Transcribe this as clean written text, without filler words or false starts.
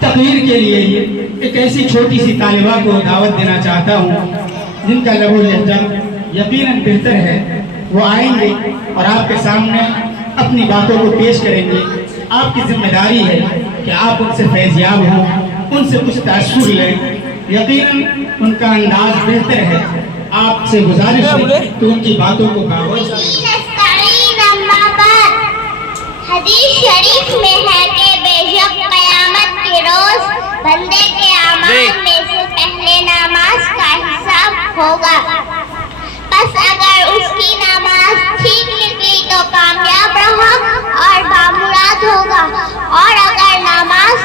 تقریر کے لیے ایک ایسی چھوٹی سی طالبہ کو دعوت دینا چاہتا ہوں جن کا لب و لہجہ یقیناً بہتر ہے. وہ آئیں گے اور آپ کے سامنے اپنی باتوں کو پیش کریں گے. آپ کی ذمہ داری ہے کہ آپ ان سے فیض یاب ہوں, ان سے کچھ تاثر لیں. یقیناً ان کا انداز بہتر ہے. آپ سے گزارش ہے تو ان کی باتوں کو کاغذ. حدیث شریف میں ہے کہ بے شک قیامت کے روز بندے کے اعمال میں سے پہلے نماز کا حساب ہوگا. بس اگر اس کی نماز ٹھیک نکلی تو کامیاب رہا اور بامراد ہوگا, اور اگر نماز